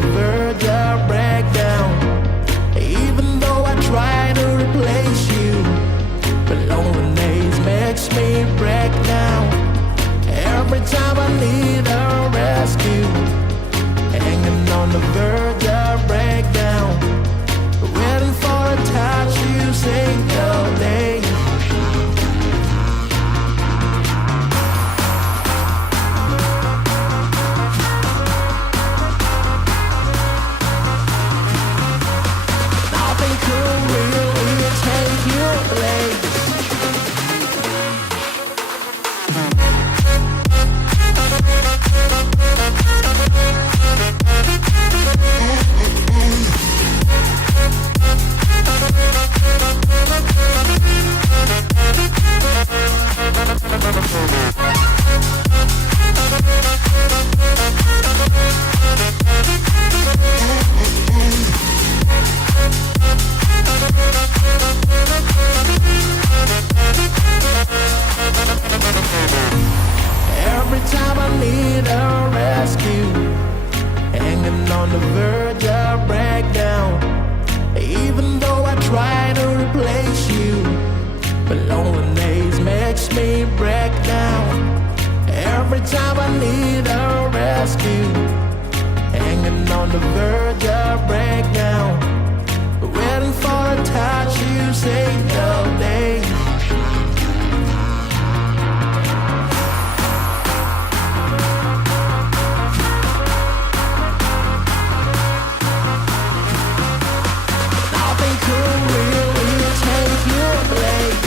verge of breakdown. Even though I try to replace you, but loneliness makes me break down. Every time I need a rescue, hanging on the verge of breakdown, waiting for a touch you single day. Nothing could really take your place. Every time I need a rescue, hanging on the verge of breakdown. Even though I try to replace you, but loneliness makes me break down. Every time I need a rescue, hanging on the verge of breakdown, waiting for a touch you say no day. Nothing could really take your place.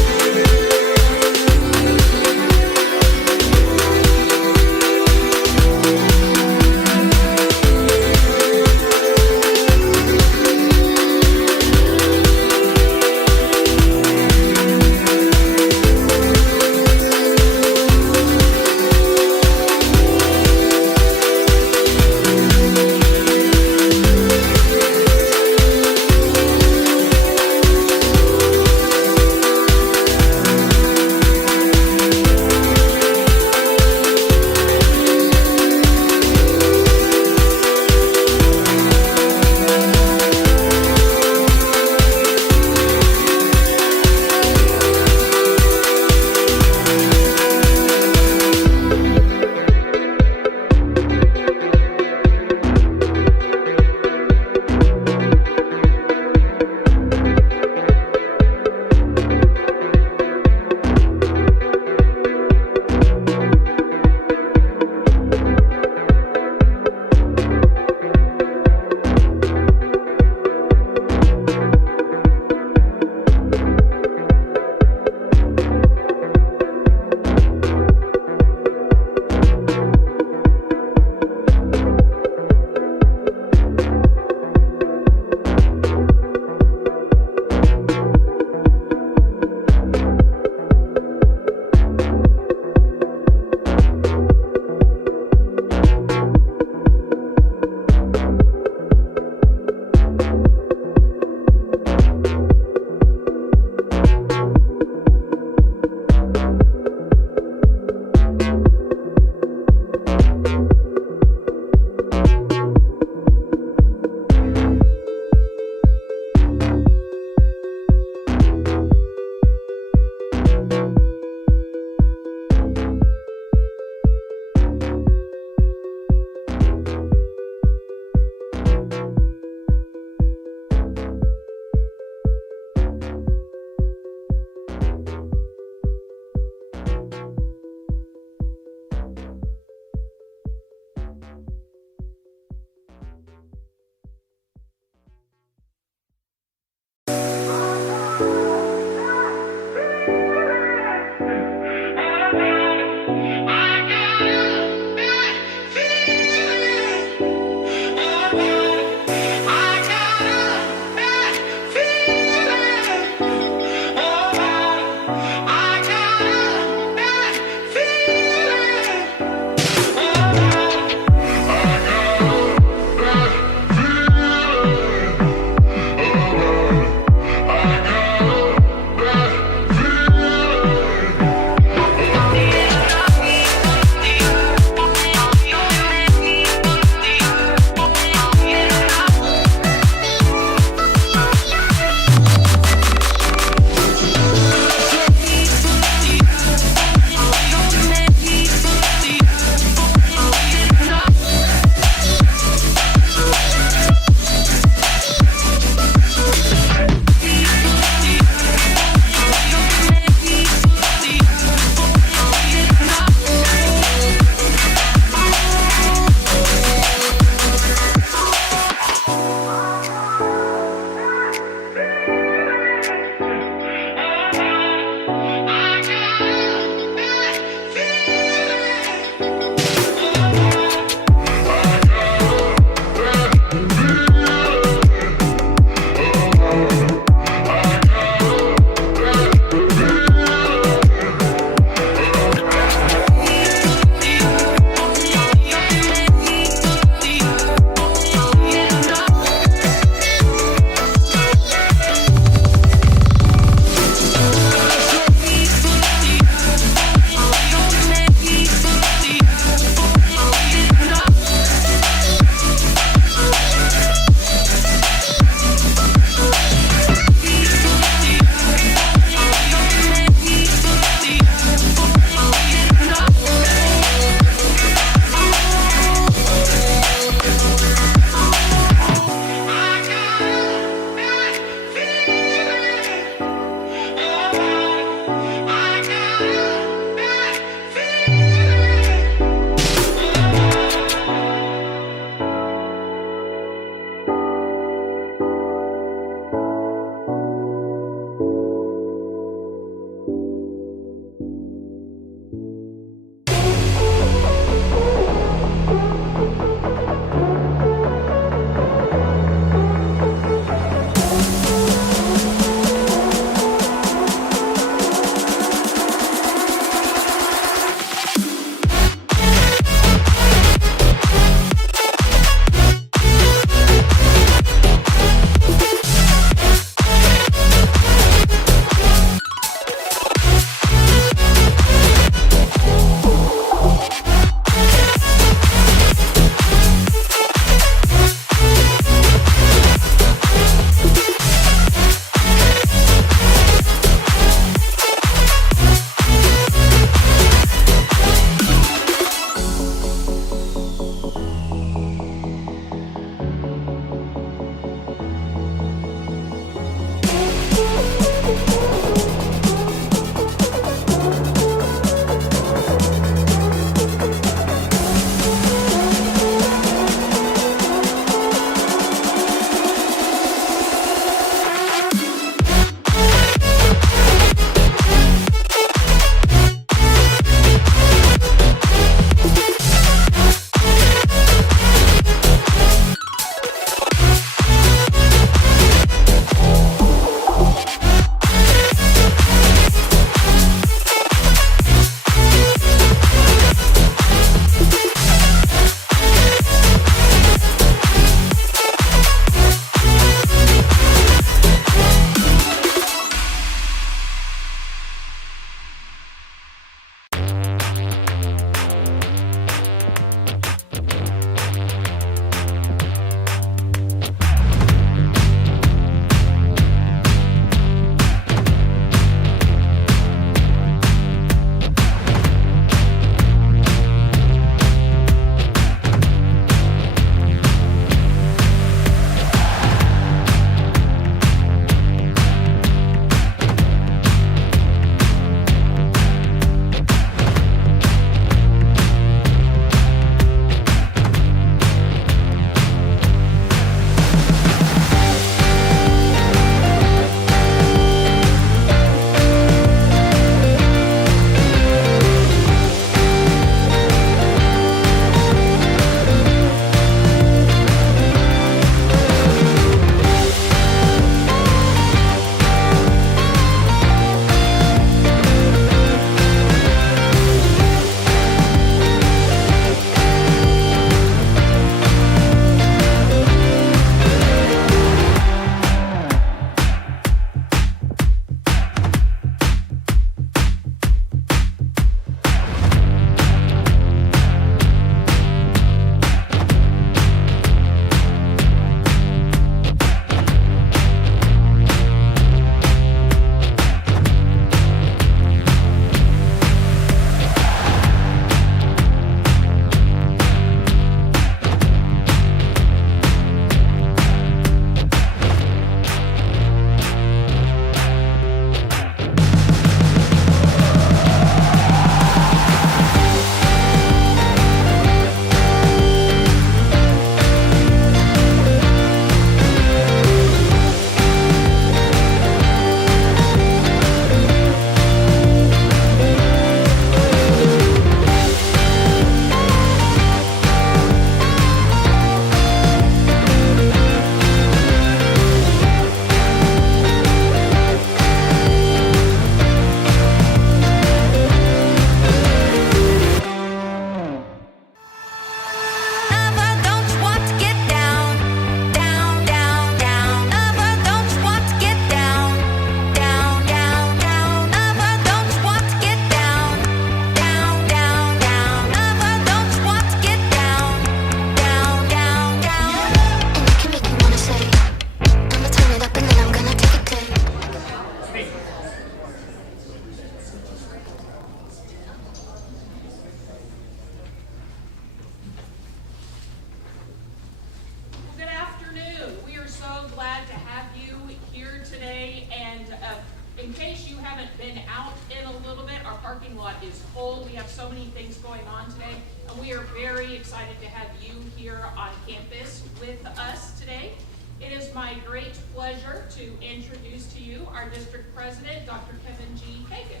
haven't been out in a little bit, our parking lot is full. We have so many things going on today, and we are very excited to have you here on campus with us today. It is my great pleasure to introduce to you our district president, Dr. Kevin G. Hagan.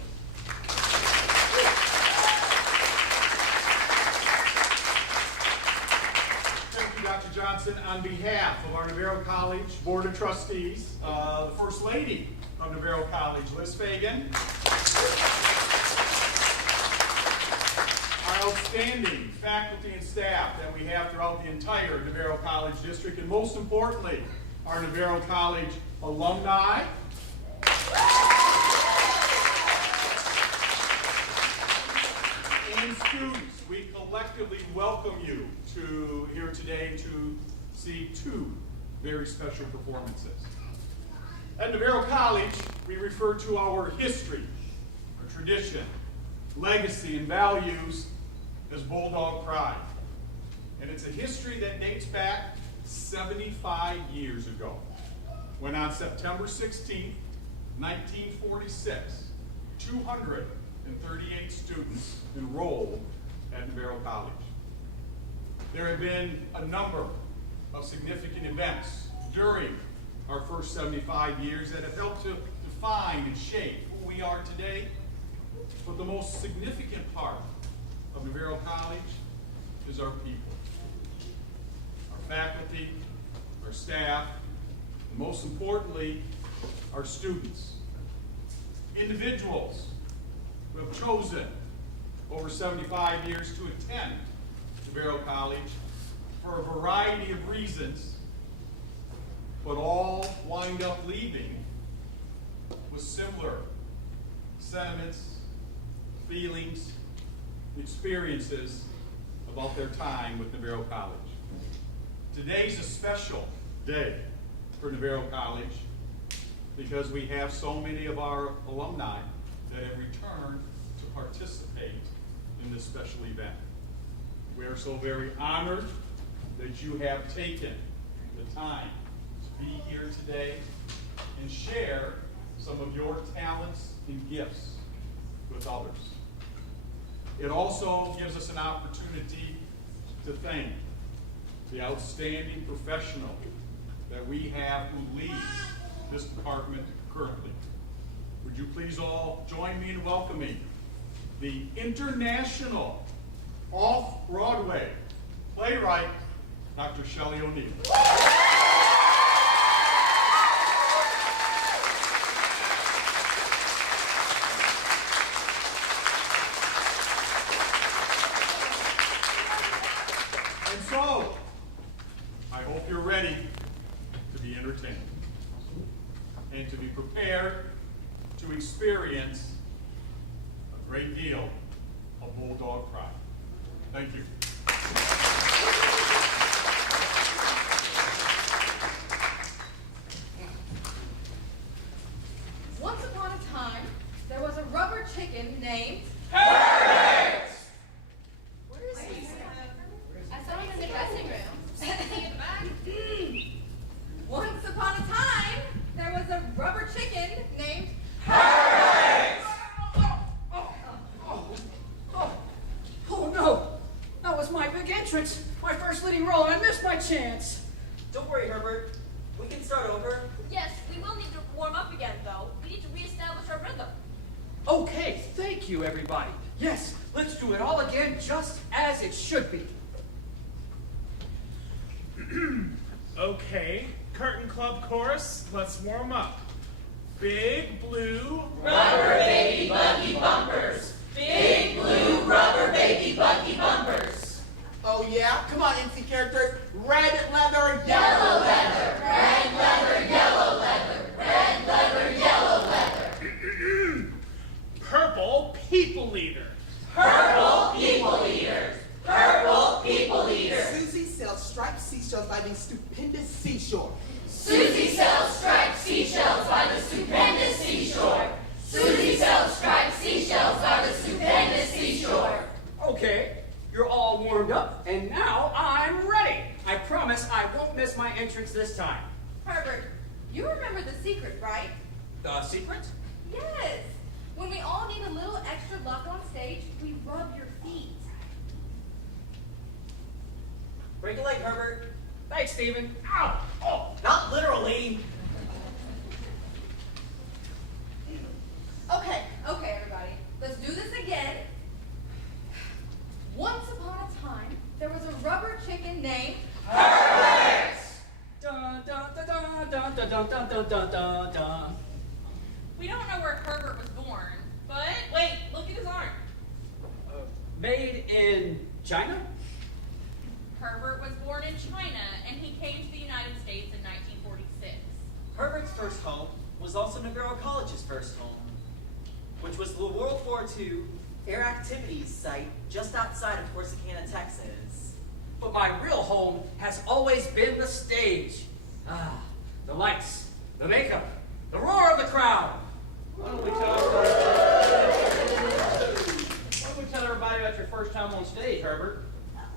Thank you, Dr. Johnson. On behalf of our Navarro College Board of Trustees, the First Lady of Navarro College, Liz Fagan, our outstanding faculty and staff that we have throughout the entire Navarro College District, and most importantly, our Navarro College alumni, and students, we collectively welcome you to here today to see two very special performances. At Navarro College, we refer to our history, our tradition, legacy, and values as Bulldog Pride. And it's a history that dates back 75 years ago, when on September 16, 1946, 238 students enrolled at Navarro College. There have been a number of significant events during our first 75 years that have helped to define and shape who we are today. But the most significant part of Navarro College is our people. Our faculty, our staff, and most importantly, our students. Individuals who have chosen over 75 years to attend Navarro College for a variety of reasons, but all wind up leaving with similar sentiments, feelings, experiences about their time with Navarro College. Today's a special day for Navarro College because we have so many of our alumni that have returned to participate in this special event. We are so very honored that you have taken the time to be here today and share some of your talents and gifts with others. It also gives us an opportunity to thank the outstanding professional that we have who leads this department currently. Would you please all join me in welcoming the international off-Broadway playwright, Dr. Shelley O'Neill. And so, I hope you're ready to be entertained and to be prepared to experience a great deal of Bulldog Pride. Thank you. Once upon a time, there was a rubber chicken named Herbert! Where is he? I saw him in the dressing room. Once upon a time, there was a rubber chicken named Herbert! Oh no! That was my big entrance, my first leading role, and I missed my chance. Don't worry, Herbert. We can start over. Yes, we will need to warm up again, though. We need to reestablish our rhythm. Okay, thank you, everybody. Yes, let's do it all again, just as it should be. Okay, Curtain Club chorus, let's warm up. Big blue rubber baby buggy bumpers. Big blue rubber baby buggy bumpers. Oh yeah? Come on, MC character. Red leather, Yellow leather. Red leather, yellow leather. Red leather, yellow leather. purple people eater. Purple people eaters. Purple people eaters. Susie sells striped seashells by the stupendous seashore. Susie sells striped seashells by the stupendous seashore. Susie sells striped seashells by the stupendous seashore. Okay, you're all warmed up, and now I'm ready. I promise I won't miss my entrance this time. Herbert. You remember the secret, right? The secret? Yes. When we all need a little extra luck on stage, we rub your feet. Break a leg, Herbert. Thanks, Stephen. Ow! Oh! Not literally. Okay, everybody. Let's do this again. Once upon a time, there was a rubber chicken named Herbert! Dun, dun, dun, dun, dun, dun, dun, dun, dun, dun, dun. We don't know where Herbert was born, but wait, look at his arm. Made in China? Herbert was born in China, and he came to the United States in 1946. Herbert's first home was also Navarro College's first home, which was the World War II Air Activities site just outside of Corsicana, Texas. But my real home has always been the stage. Ah, the lights, the makeup, the roar of the crowd. Why don't we tell everybody about your first time on stage, Herbert?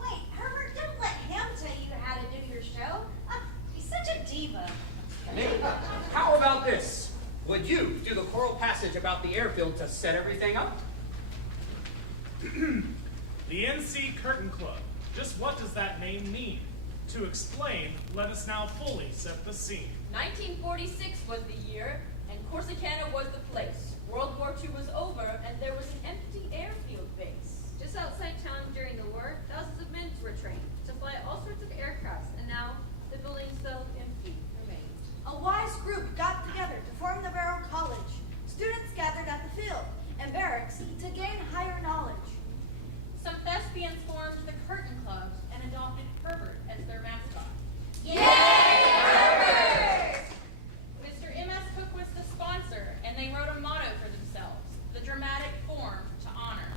Wait, Herbert, don't let him tell you how to do your show. He's such a diva. Nick, how about this? Would you do the choral passage about the airfield to set everything up? The NC Curtain Club. Just what does that name mean? To explain, let us now fully set the scene. 1946 was the year, and Corsicana was the place. World War II was over, and there was an empty airfield base. Just outside town during the war, thousands of men were trained to fly all sorts of aircrafts, and now the building still empty remains. A wise group got together to form Navarro College. Students gathered at the field and barracks to gain higher knowledge. Some thespians formed the Curtain Club and adopted Herbert as their mascot. Yay, Herbert! Mr. M.S. Cook was the sponsor, and they wrote a motto for themselves, the dramatic form to honor.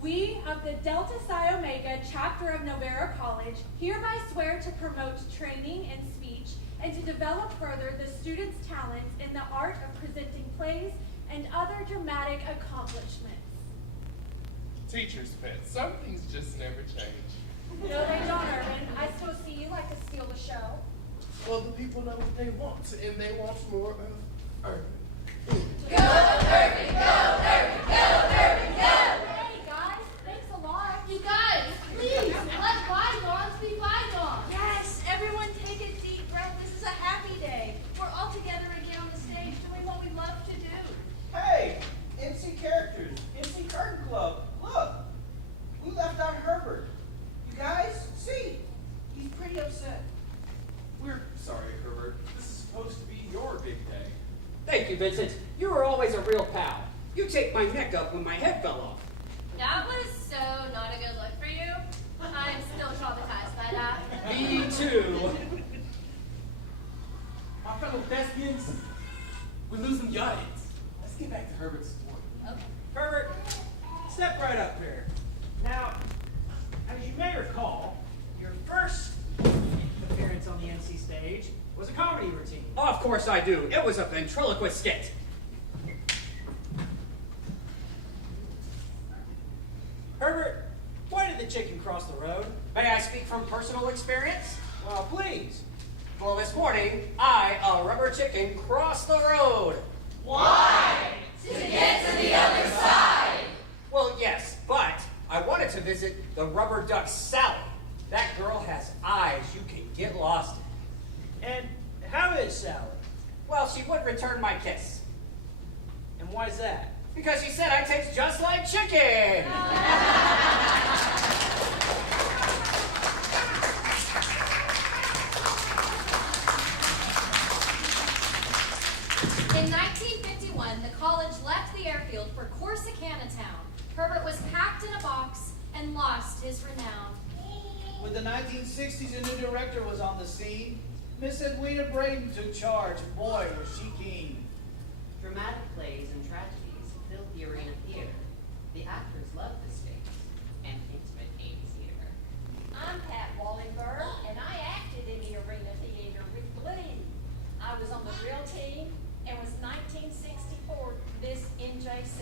We of the Delta Psi Omega chapter of Navarro College hereby swear to promote training in speech and to develop further the students' talents in the art of presenting plays and other dramatic accomplishments. Teacher's pet. Some things just never change. No, they don't, Irvin. I still see you like to steal the show. Well, the people know what they want, and they want more of Irvin. Go, Irvin, go, Irvin, go, Irvin, go! Hey, guys, thanks a lot. You guys, please, let bygones be bygones. Yes, everyone take a deep breath. This is a happy day. We're all together again on the stage doing what we love to do. Hey, NC Characters, NC Curtain Club, look. We left out Herbert. You guys, see, he's pretty upset. We're sorry, Herbert. This is supposed to be your big day. Thank you, Vincent. You were always a real pal. You taped my neck up when my head fell off. That was so not a good look for you. I'm still traumatized by that. Me too. My fellow thespians, we're losing the audience. Let's get back to Herbert's story. Okay. Herbert, step right up here. Now, as you may recall, your first appearance on the NC stage was a comedy routine. Of course I do. It was a ventriloquist skit. Herbert, why did the chicken cross the road? May I speak from personal experience? Well, please. Well, this morning, I, a rubber chicken, crossed the road. Why? To get to the other side. Well, yes, but I wanted to visit the rubber duck Sally. That girl has eyes you can get lost in. And how is Sally? Well, she would return my kiss. And why is that? Because she said I taste just like chicken. In 1951, the college left the airfield for Corsicana town. Herbert was packed in a box and lost his renown. When the 1960s, a new director was on the scene. Miss Edwina Braden took charge. Boy, was she keen. Dramatic plays and tragedies filled the arena theater. The actors loved the stage and intimate game theater. I'm Pat Wallenberg, and I acted in the arena theater with Glenn. I was on the real team and was 1964 Miss NJC.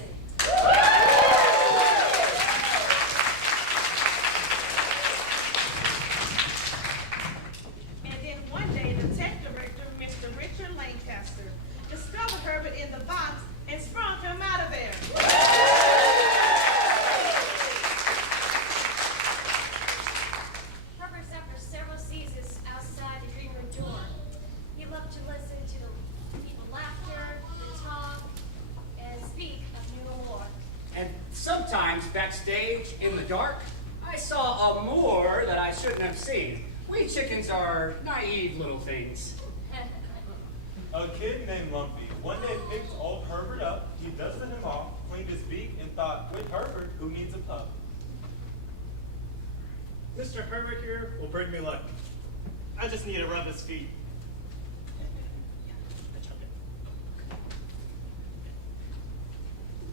And then one day, the tech director, Mr. Richard Lancaster, discovered Herbert in the box and sprung backstage in the dark, I saw a Moor that I shouldn't have seen. We chickens are naive little things. A kid named Lumpy one day picked old Herbert up, he dusted him off, cleaned his beak, and thought, with Herbert, who needs a pup? Mr. Herbert here will bring me luck. I just need to rub his feet.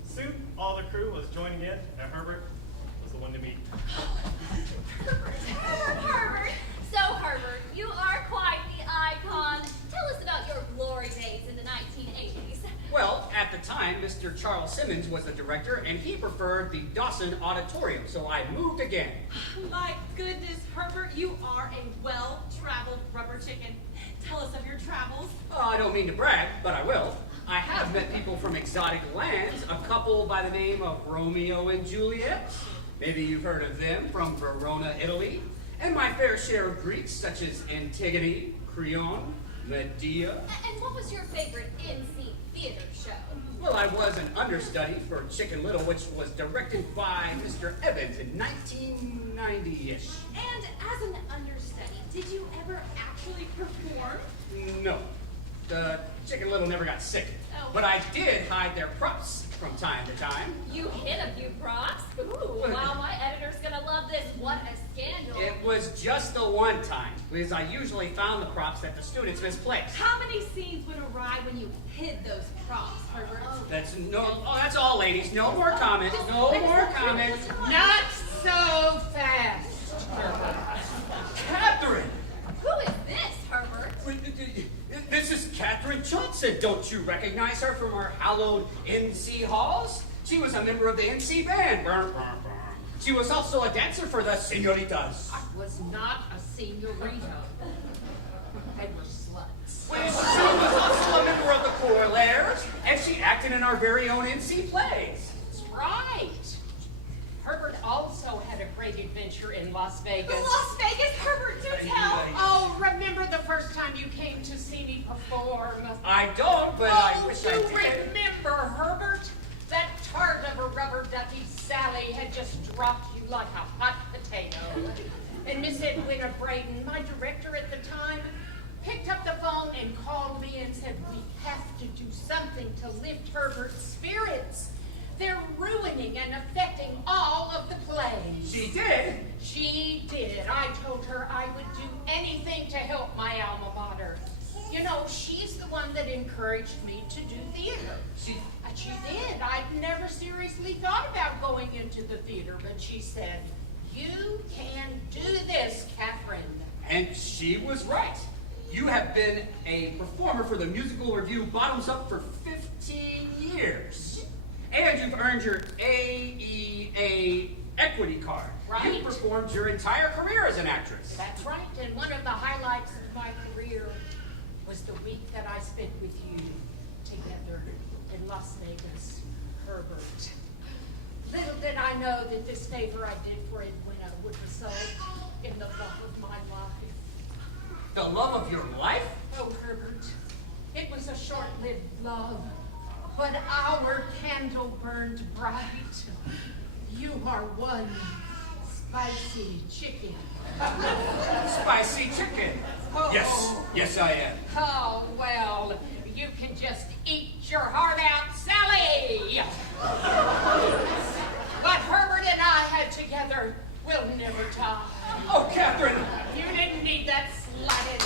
Soon, all the crew was joining in, and Herbert was the one to meet. Herbert! So, Herbert, you are quite the icon. Tell us about your glory days in the 1980s. Well, at the time, Mr. Charles Simmons was the director, and he preferred the Dawson Auditorium, so I moved again. My goodness, Herbert, you are a well-traveled rubber chicken. Tell us of your travels. I don't mean to brag, but I will. I have met people from exotic lands, a couple by the name of Romeo and Juliet. Maybe you've heard of them from Verona, Italy. And my fair share of Greeks, such as Antigone, Creon, Medea. And what was your favorite in-scene theater show? Well, I was an understudy for Chicken Little, which was directed by Mr. Evans in 1990-ish. And as an understudy, did you ever actually perform? No. The Chicken Little never got sick. Oh. But I did hide their props from time to time. You hit a few props? Ooh, wow, my editor's gonna love this. What a scandal. It was just the one time, because I usually found the props that the students misplaced. How many scenes went awry when you hid those props, Herbert? That's all, ladies. No more comments. No more comments. Not so fast, Catherine! Who is this, Herbert? This is Catherine Johnson. Don't you recognize her from our hallowed NC halls? She was a member of the NC band. She was also a dancer for the Senoritas. I was not a senorita. They were sluts. Well, she was also a member of the Corollaires, and she acted in our very own NC plays. That's right. Herbert also had a great adventure in Las Vegas. Las Vegas, Herbert, do tell. Oh, remember the first time you came to see me perform? I don't, but I wish I you did. remember, Herbert? That tart of a rubber ducky Sally had just dropped you like a hot potato. And Miss Edwina Braden, my director at the time, picked up the phone and called me and said, we have to do something to lift Herbert's spirits. They're ruining and affecting all of the plays. She did? She did. I told her I would do anything to help my alma mater. You know, she's the one that encouraged me to do theater. She did. I'd never seriously thought about going into the theater, but she said, you can do this, Catherine. And she was right. You have been a performer for the musical review Bottoms Up for 15 years. And you've earned your AEA equity card. Right. You performed your entire career as an actress. That's right. And one of the highlights of my career was the week that I spent with you together in Las Vegas, Herbert. Little did I know that this favor I did for Edwina would result in the love of my life. The love of your life? Oh, Herbert, it was a short-lived love, but our candle burned bright. You are one spicy chicken. Spicy chicken? Oh. Yes I am. Oh, well, you can just eat your heart out, Sally! What Herbert and I had together will never die. Oh, Catherine! You didn't need that slighted.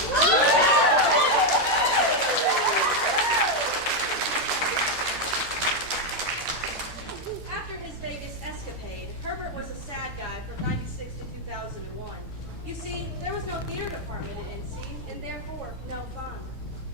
After his Vegas escapade, Herbert was a sad guy from 96 to 2001. You see, there was no theater department at NC, and therefore, no fun.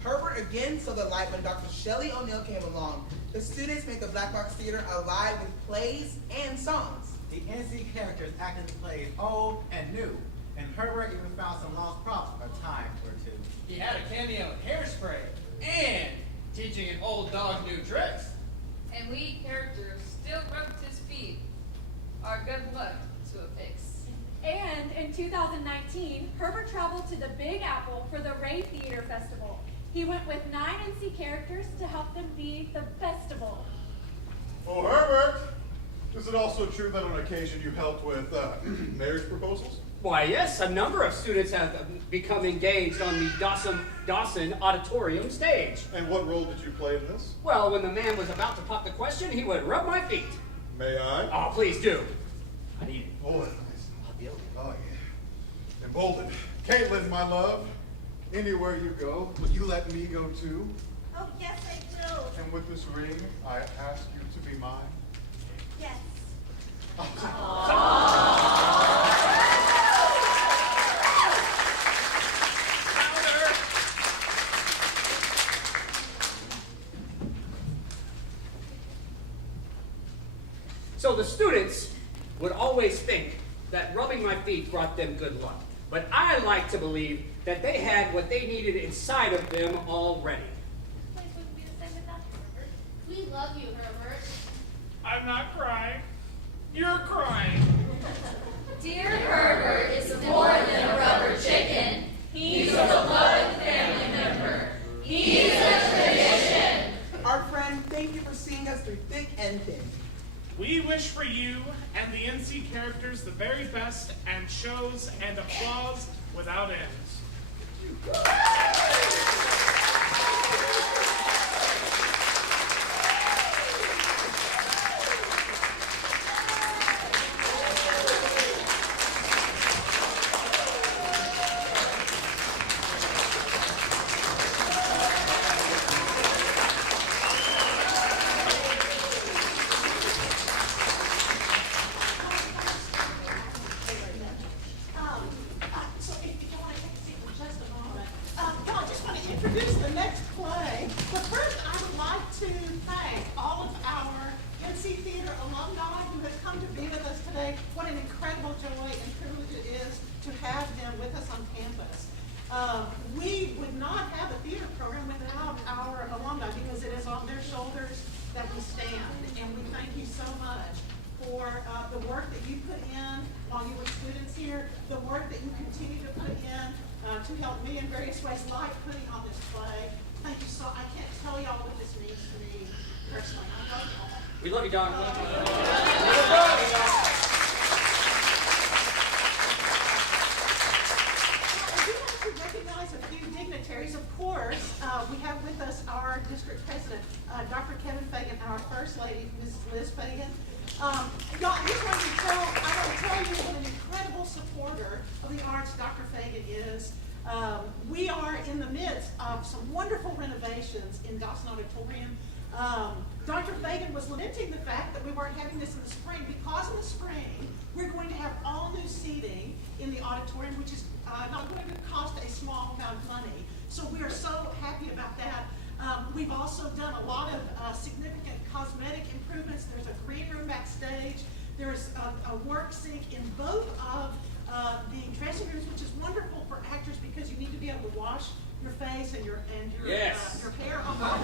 Herbert again saw the light when Dr. Shelley O'Neill came along. The students made the Black Box Theater alive with plays and songs. The NC characters acted in plays old and new, and Herbert even found some lost props a time or two. He had a cameo in Hairspray, and teaching an old dog new tricks. And we characters still rubbed his feet. Our good luck to a fix. And in 2019, Herbert traveled to the Big Apple for the Ray Theater Festival. He went with 9 NC characters to help them be the festival. Oh, Herbert, Is it also true that on occasion you helped with marriage proposals? Why, yes, a number of students have become engaged on the Dawson Auditorium stage. And what role did you play in this? Well, when the man was about to pop the question, he would rub my feet. May I? Oh, please do. I need it. Oh, that's nice. Oh, yeah. Emboldened. Caitlin, my love, anywhere you go, will you let me go too? Oh, yes, I will. And with this ring, I ask you to be mine. Yes. So the students would always think that rubbing my feet brought them good luck. But I like to believe that they had what they needed inside of them already. We love you, Herbert. I'm not crying. You're crying. Dear Herbert is more than a rubber chicken. He's a beloved family member. He's a tradition. Our friend, thank you for seeing us through thick and thin. We wish for you and the NC characters the very best and shows and applause without end. So if you want to take a seat for just a moment, I just want to introduce the next play. But first, I would like to thank all of our NC Theater alumni who have come to be with us today. What an incredible joy and privilege it is to have them with us on campus. We would not have a theater program without our alumni because it is on their shoulders that we stand. And we thank you so much for the work that you put in while you were students here, the work that you continue to put in to help me in various ways, like putting on this play. Thank you so. I can't tell y'all what this means to me personally. I love y'all. We love you, Don. Recognize a few dignitaries. Of course, we have with us our district president, Dr. Kevin Fagan, and our first lady, Mrs. Liz Fagan. Y'all, I just want to tell you what an incredible supporter of the arts Dr. Fagan is. We are in the midst of some wonderful renovations in Dawson Auditorium. Dr. Fagan was lamenting the fact that we weren't having this in the spring because in the spring we're going to have all new seating in the auditorium, which is not going to cost a small amount of money. So we are so happy about that. We've also done a lot of significant cosmetic improvements. There's a green room backstage. There's a work sink in both of the dressing rooms, which is wonderful for actors because you need to be able to wash your face and your Yes. your hair off.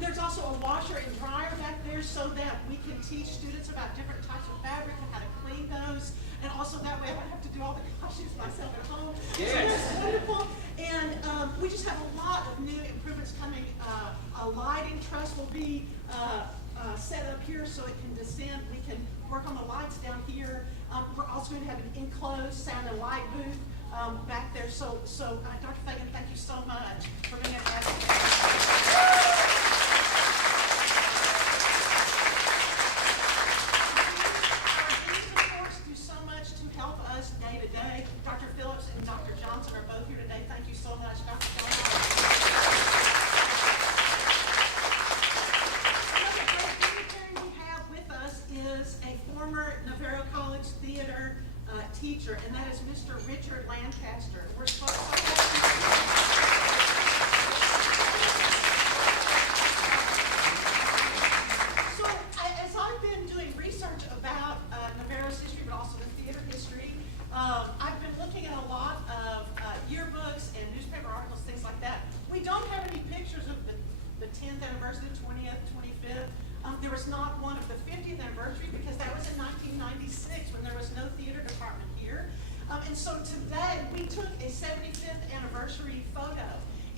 There's also a washer and dryer back there so that we can teach students about different types of fabric and how to clean those. And also that way I don't have to do all the costumes myself at home. Yes. So that's wonderful. And we just have a lot of new improvements coming. A lighting truss will be set up here so it can descend. We can work on the lights down here. We're also going to have an enclosed sound and light booth back there. So Dr. Fagan, thank you so much for being an advocate. Do so much to help us day to day. Dr. Phillips and Dr. Johnson are both here today. Thank you so much, Dr. Johnson. Another great dignitary we have with us is a former Navarro College theater teacher, and that is Mr. Richard Lancaster. We're so So, as I've been doing research about Navarro's history, but also the theater history, I've been looking at a lot of yearbooks and newspaper articles, things like that. We don't have any pictures of the 10th anniversary, 20th, 25th. There was not one of the 50th anniversary because that was in 1996 when there was no theater department here. And so today we took a 75th anniversary photo.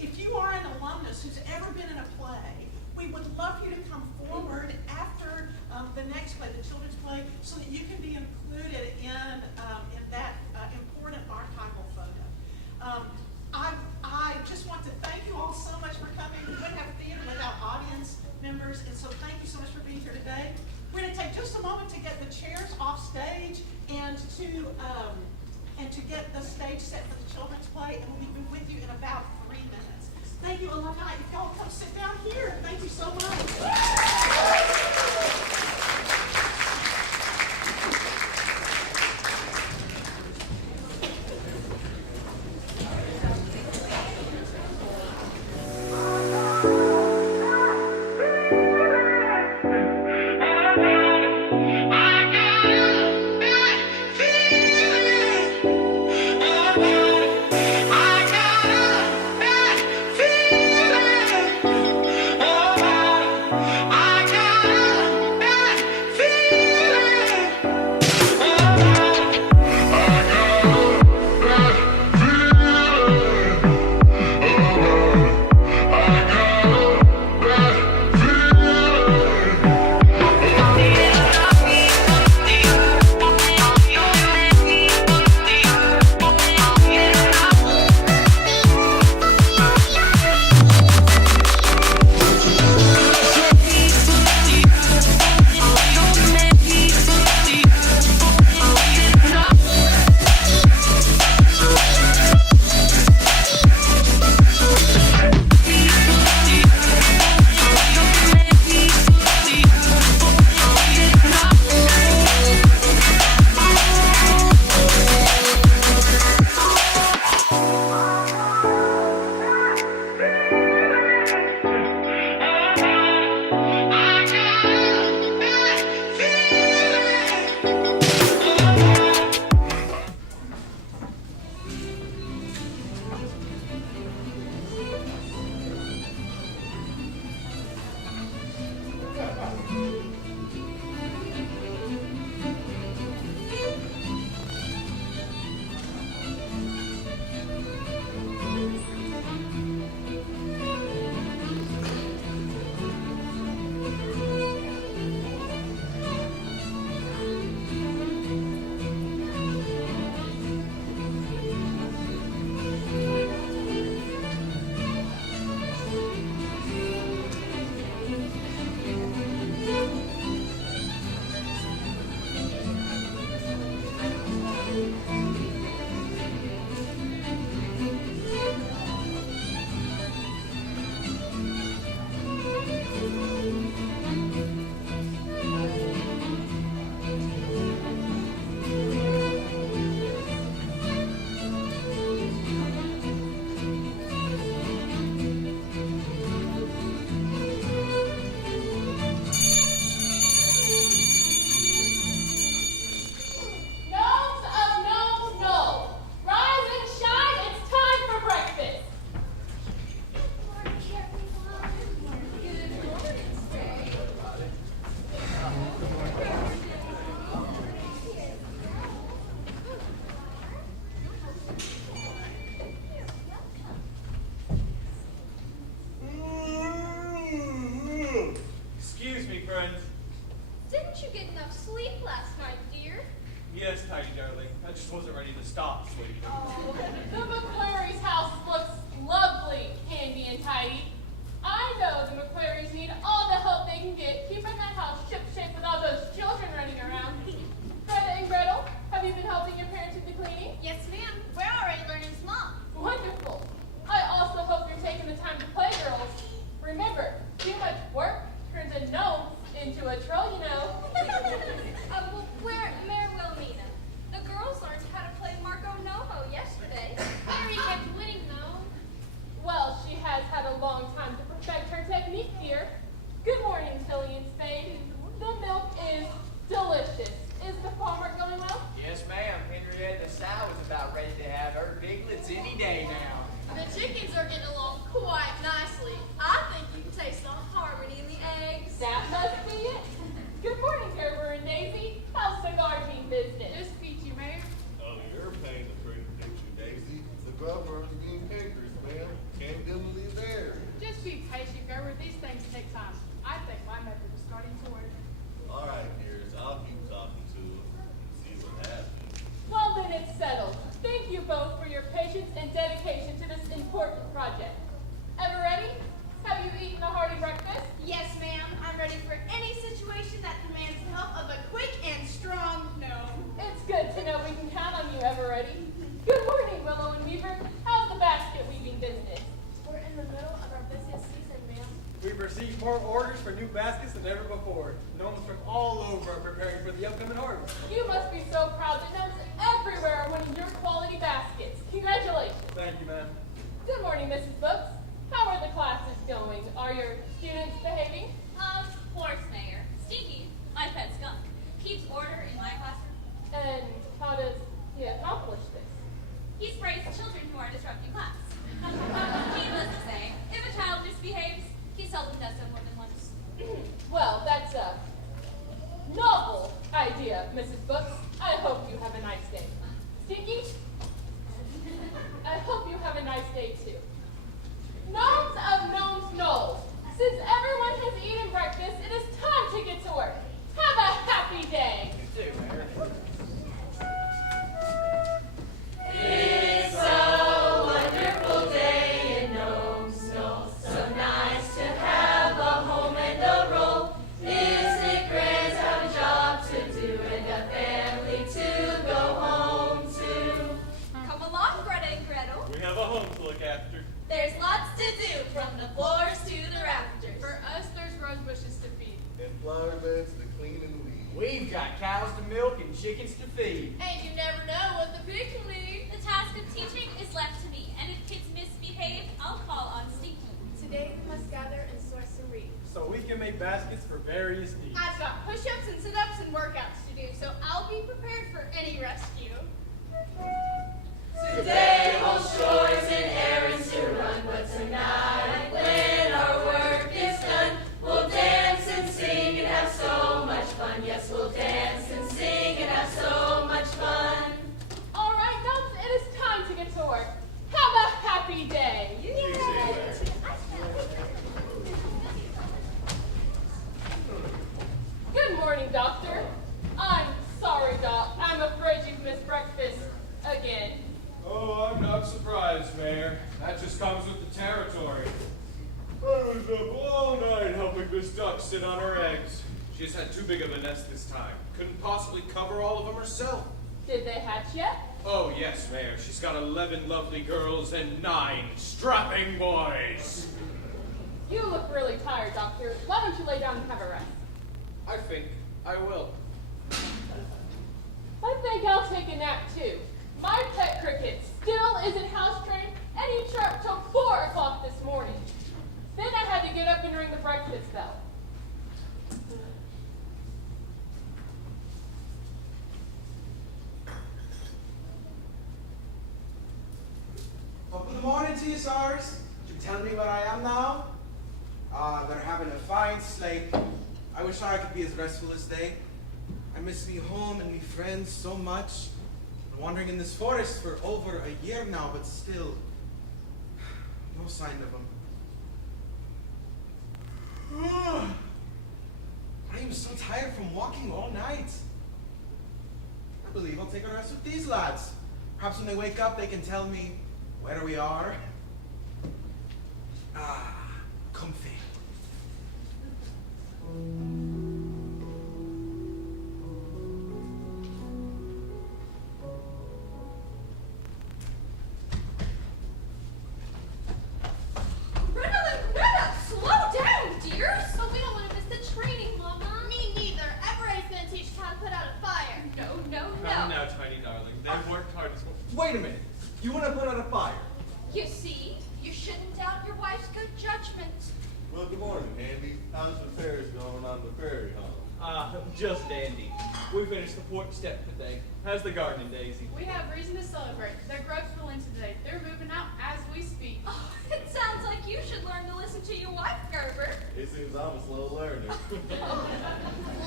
If you are an alumnus who's ever been in a play, we would love for you to come forward after the next play, the children's play, so that you can be included in that important archival photo. I just want to thank you all so much for coming. We wouldn't have theater without audience members, and so thank you so much for being here today. We're going to take just a moment to get the chairs off stage and to get the stage set for the children's play, and we'll be with you in about 3 minutes. Thank you, alumni. If y'all come sit down here, thank you so much. Yes, Tiny darling. I just wasn't ready to stop sleeping. Oh, the McClary's house looks lovely, handy and tidy. I know the McClarys need all the help they can get keeping that house shipshape with all those children running around. Greta and Gretel, have you been helping your parents with the cleaning? Yes, ma'am. We're already learning small. Wonderful. I also hope you're taking the time to play, girls. Remember, too much work turns a gnome into a troll, you know. Well, we're Mayor Wilhelmina. The girls learned how to play Marco Novo yesterday. Mary kept winning, though. Well, she has had a long time to perfect her technique, dear. Good morning, Tilly and Spade. The milk is delicious. Is the farmer going well? Yes, ma'am. Henrietta the sow is about ready to have her piglets any day now. The chickens are getting along quite nicely. I think you can taste the harmony in the eggs. That must be it. Good morning, Gerber and Daisy. How's the gardening business? Just peachy, Mayor. Oh, you're paying the pretty picture, Daisy. The governor's being cakers, man. Can't dimly there. Just be patient, Gerber. These things take time. orders for new baskets than ever before. Gnomes from all over are preparing for the upcoming harvest. You must be so proud that gnomes everywhere are winning your quality baskets. Congratulations. Thank you, ma'am. Good morning, Mrs. Books. How are the classes going? Are your students behaving? Of course, Mayor. Stinky, my pet skunk, keeps order in my classroom. And how does he accomplish this? He sprays children who are disrupting class. Needless to say, if a child misbehaves, he seldom does so more than once. Well, that's a novel idea, Mrs. Books. I hope you have a nice day. Stinky? I hope you have a nice day, too. Gnomes of Gnomes Knolls, since everyone has eaten breakfast, it is time to get to work. Have a happy day. You too, Mayor. It's a wonderful day in Gnomes Knolls. So nice to have a home and a role. Isn't it grand to have a job to do and a family to go home to? Come along, Greta and Gretel. We have a home to look after. There's lots to do from the floors to the rafters. For us, there's rose bushes to feed. And flower beds to clean and weed. We've got cows to milk and chickens to feed. And you never know what the pig will need. The task of teaching is left to me, and if kids misbehave, I'll call on Stinky. Today we must gather and source some reed. So we can make baskets for various needs. I've got push-ups and sit-ups and workouts to do, so I'll be prepared for any rescue. Today holds chores and errands to run, but tonight, when our work is done, we'll dance and sing and have so much fun. Yes, we'll dance and sing and have so much fun. All right, gnomes, it is time to get to work. Have a happy day. Good morning, Doctor. I'm sorry, Doc. I'm afraid you've missed breakfast again. Oh, I'm not surprised, Mayor. That just comes with the territory. I was up all night helping Miss Duck sit on her eggs. She's had too big of a nest this time. Couldn't possibly cover all of them herself. Did they hatch yet? Oh, yes, Mayor. She's got 11 lovely girls and 9 strapping boys. You look really tired, Doctor. Why don't you lay down and have a rest? I think I will. I think I'll take a nap, too. My pet cricket still isn't house trained, and he chirped till 4 o'clock this morning. Then I had to get up and ring the breakfast bell. Well, good morning to you, sirs. You tell me what I am now? They're having a fine sleep. I wish I could be as restful as they. I miss me home and me friends so much. I'm wandering in this forest for over a year now, but still, no sign of them. I am so tired from walking all night. I believe I'll take a rest with these lads. Perhaps when they wake up, they can tell me where we are. Comfy. Greta, slow down, dear. So we don't want to miss the training, Mama. Me neither. Everybody's gonna teach us how to put out a fire. No. Come now, tiny darling. They've worked hard as well. Wait a minute. You want to put out a fire? You see, you shouldn't doubt your wife's good judgment. Well, good morning, Andy. How's the fairs going on the prairie home? Just dandy. We finished the porch step today. How's the gardening, Daisy? We have reason to celebrate. Their grubs will in today. They're moving out as we speak. Oh, it sounds like you should learn to listen to your wife, Gerber. It seems I'm a slow learner.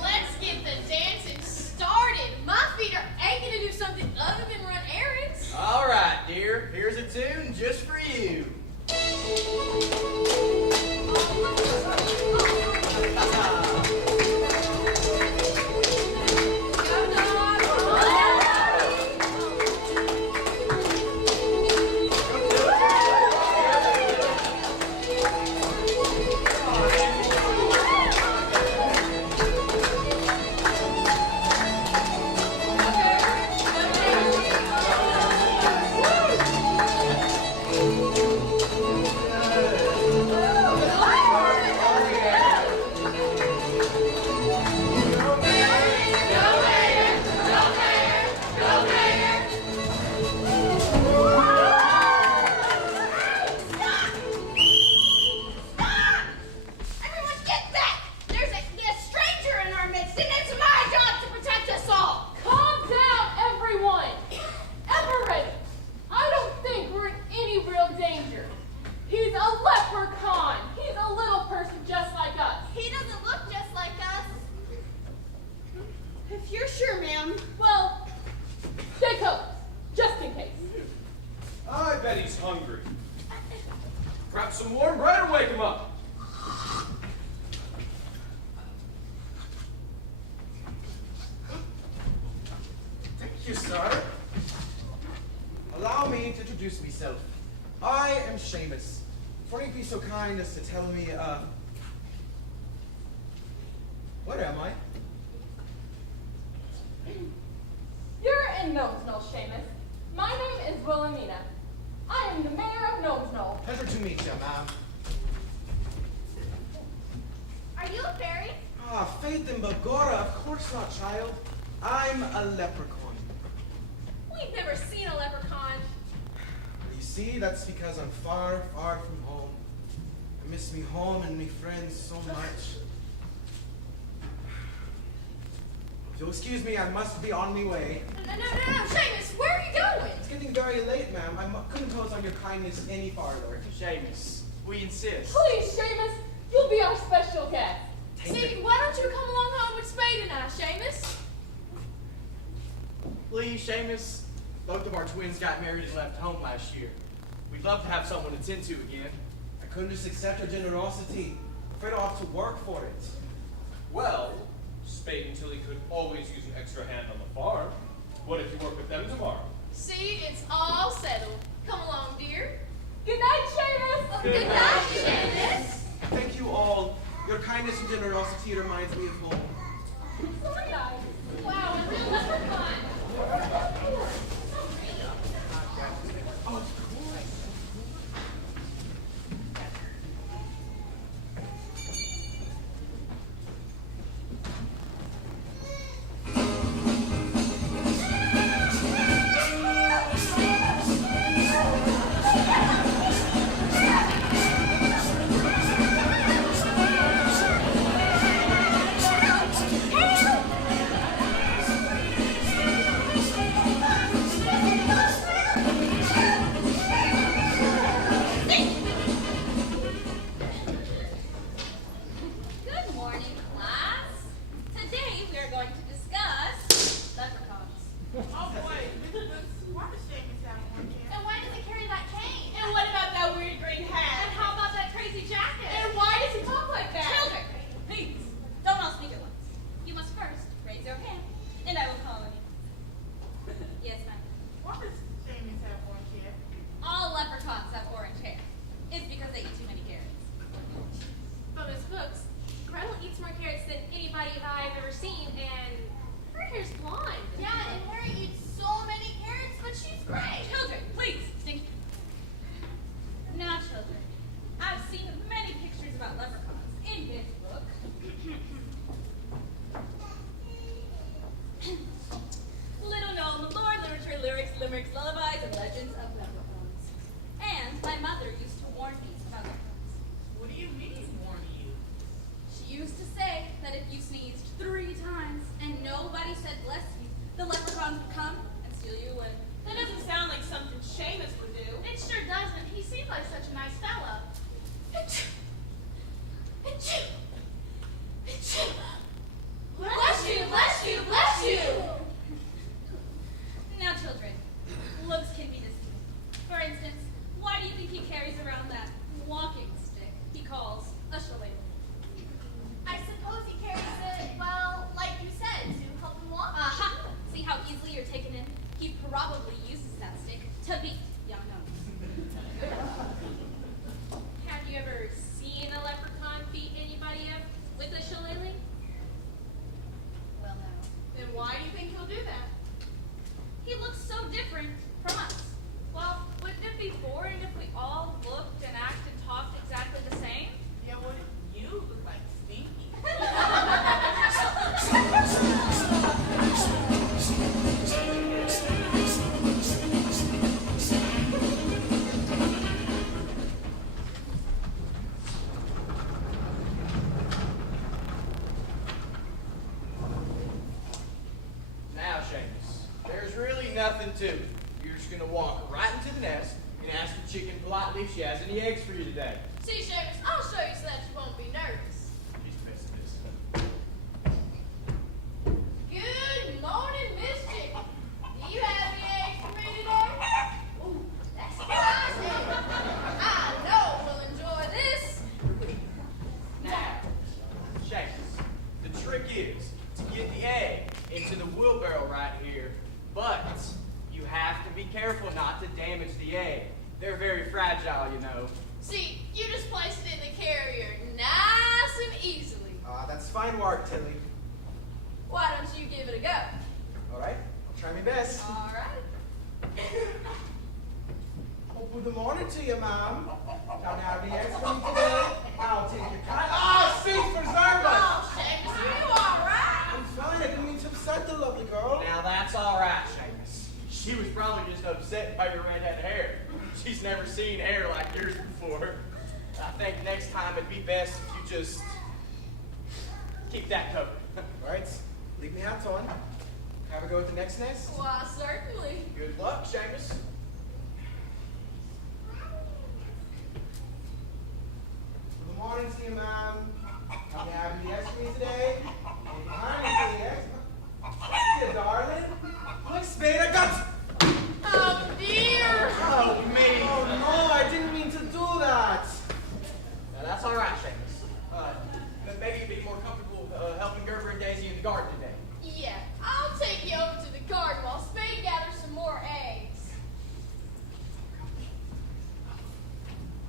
Let's get the dancing started. My feet are aching to do something other than run errands. All right, dear. Here's a tune just for you. bet he's hungry. Perhaps some warm bread will wake him up. Thank you, sir. Allow me to introduce myself. I am Seamus. For you be so kind as to tell me, what am I? You're in Gnomes Knoll, Seamus. My name is Wilhelmina. I am the mayor of Gnomes Knoll. Pleasure to meet you, ma'am. Are you a fairy? Ah, Faith and Bagora, of course not, child. I'm a leprechaun. We've never seen a leprechaun. You see, that's because I'm far, far from home. I miss me home and me friends so much. If you'll excuse me, I must be on my way. No, Seamus, where are you going? It's getting very late, ma'am. I couldn't impose on your kindness any farther. Seamus, we insist. Please, Seamus, you'll be our special guest. See, why don't you come along home with Spade and I, Seamus? Please, Seamus. Both of our twins got married and left home last year. We'd love to have someone to tend to again. I couldn't just accept your generosity. Afraid I'll have to work for it. Well, Spade and Tilly could always use an extra hand on the farm. What if you work with them tomorrow? See, it's all settled. Come along, dear. Good night, Seamus. Good night, Seamus. Thank you all. Your kindness and generosity reminds me of home. So nice. Wow, a real leprechaun. Good morning, class. Today we are going to discuss leprechauns. Oh boy, why does Jamie have one here? And why does he carry that cane? And what about that weird green hat? And how about that crazy jacket? And why does he talk like that? Children, please, don't all speak at once. You must first raise your hand, and I will call on you. Yes, ma'am. Why does Jamie have one here? All leprechauns have orange hair. It's because they eat too many carrots. But Miss Books, Gretel eats more carrots than anybody I've ever seen, and her hair's blonde. Yeah, and Harry eats so many carrots, but she's gray. Children, please, Stinky. Now, children, I've seen many pictures about leprechauns in this book. Little known lore, literature, lyrics, limericks, lullabies, and legends of leprechauns. And my mother used to warn me about leprechauns. What do you mean, warn you? She used to say that if you sneezed 3 times and nobody said bless you, the leprechauns would come and steal you away. That doesn't sound like something Seamus would do. It sure doesn't. He seemed like such a nice fella. Bless you, bless you, bless you! Now, children, looks can be deceiving. For instance, why do you think he carries around that walking stick he calls a shillelagh? I suppose he carries it, well, like you said, to help him walk. Aha! See how easily you're taken in? He probably uses that stick to beat young gnomes. Have you ever seen a leprechaun beat anybody up with a shillelagh? Well, no. Then why do you think he'll do that? He looks so different from us. Well, wouldn't it be boring if we all looked and acted and talked exactly the same? Yeah, what if you look like Stinky? Now, Seamus, there's really nothing to it. You're just gonna walk right into the nest and ask the chicken politely if she has any eggs for you today. See, Seamus, I'll show you so that you won't be nervous. She's missing this. Good morning, Miss Chicken. Do you have any eggs for me today? Ooh, that's right. USDA. They're very fragile, you know. See, you just placed it in the carrier nice and easily. That's fine work, Tilly. Why don't you give it a go? All right, I'll try my best. All right. Oh, good morning to you, Mom. Come have the eggs for me today. I'll take your kind. Ah, seats preserve us! Oh, Seamus, are you all right? I'm fine. I didn't mean to upset the lovely girl. Now that's all right, Seamus. She was probably just upset by your redhead hair. She's never seen hair like yours before. I think next time it'd be best if you just keep that covered. All right, leave me hats on. Have a go at the next nest. Why, certainly. Good luck, Seamus. Good morning to you, Mom. Come have any eggs for me today? Behind the eggs. You darling. Look, Spade, I got. Oh, dear. Oh, me. Oh, no, I didn't mean to do that. Now, that's all right, Seamus. But maybe you'd be more comfortable helping Gerber and Daisy in the garden today. Yeah, I'll take you over to the garden while Spade gathers some more eggs.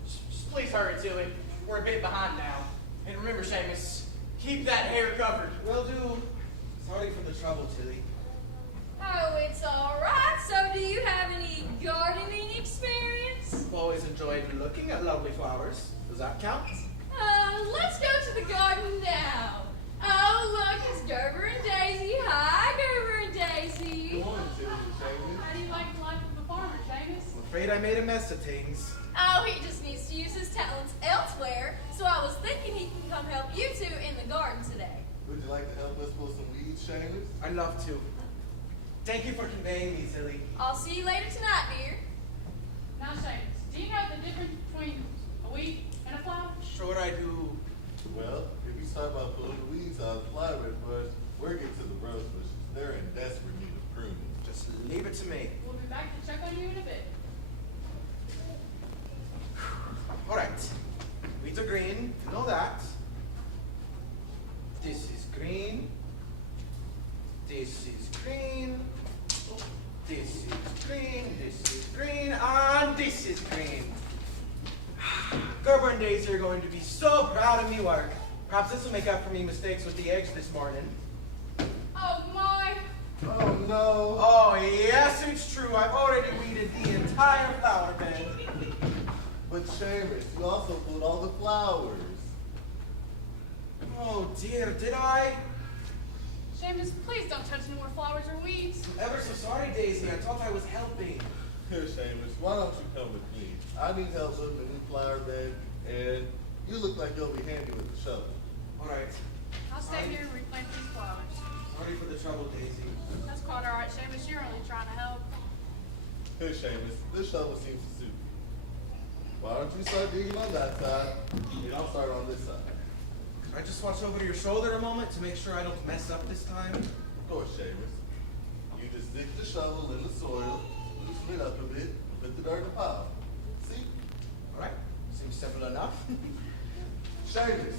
Just please hurry, Tilly. We're a bit behind now. And remember, Seamus, keep that hair covered. Will do. Sorry for the trouble, Tilly. Oh, it's all right. So do you have any gardening experience? I've always enjoyed looking at lovely flowers. Does that count? Let's go to the garden now. Oh, look, it's Gerber and Daisy. Hi, Gerber and Daisy. Good morning, Tilly and Seamus. How do you like the life of a farmer, Seamus? I'm afraid I made a mess of things. Oh, he just needs to use his talents elsewhere, so I was thinking he can come help you two in the garden today. Would you like to help us pull some weeds, Seamus? I'd love to. Thank you for conveying me, Tilly. I'll see you later tonight, dear. Now, Seamus, do you know the difference between a weed and a flower? Sure I do. Well, if you start by pulling the weeds out of the flower bush, we're getting to the rose bushes. They're in desperate need of pruning. Just leave it to me. We'll be back to check on you in a bit. All right. Weeds are green. You know that. This is green. This is green. This is green. This is green. And this is green. Gerber and Daisy are going to be so proud of me work. Perhaps this will make up for me mistakes with the eggs this morning. Oh, my. Oh, no. Oh, yes, it's true. I've already weeded the entire flower bed. But Seamus, you also pulled all the flowers. Oh, dear, did I? Seamus, please don't touch any more flowers or weeds. I'm ever so sorry, Daisy. I thought I was helping. Here, Seamus, why don't you come with me? I need help with the new flower bed, and you look like you'll be handy with the shovel. All right. I'll stay here and replant these flowers. Sorry for the trouble, Daisy. That's quite all right, Seamus. You're only trying to help. Here, Seamus, this shovel seems to suit you. Why don't you start digging on that side, and I'll start on this side. Can I just watch over your shoulder a moment to make sure I don't mess up this time? Of course, Seamus. You just stick the shovel in the soil, loosen it up a bit, and put the dirt in the pile. See? All right. Seems simple enough. Seamus,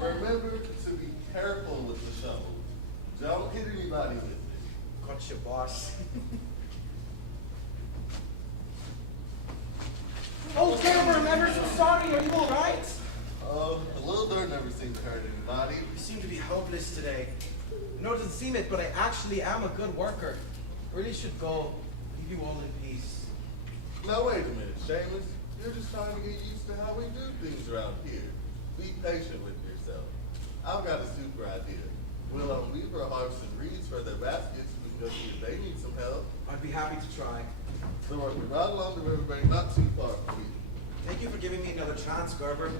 remember to be careful with the shovel. Don't hit anybody with it. Gotcha, boss. Oh, Gerber, I'm ever so sorry. Are you all right? A little dirt never seems to hurt anybody. You seem to be hopeless today. I know it doesn't seem it, but I actually am a good worker. I really should go. Leave you all in peace. Now wait a minute, Seamus. You're just trying to get used to how we do things around here. Be patient with yourself. I've got a super idea. Willow and Weaver are harvesting reeds for their baskets. We can go see if they need some help. I'd be happy to try. They're working right along the riverbank, not too far from you. Thank you for giving me another chance, Gerber.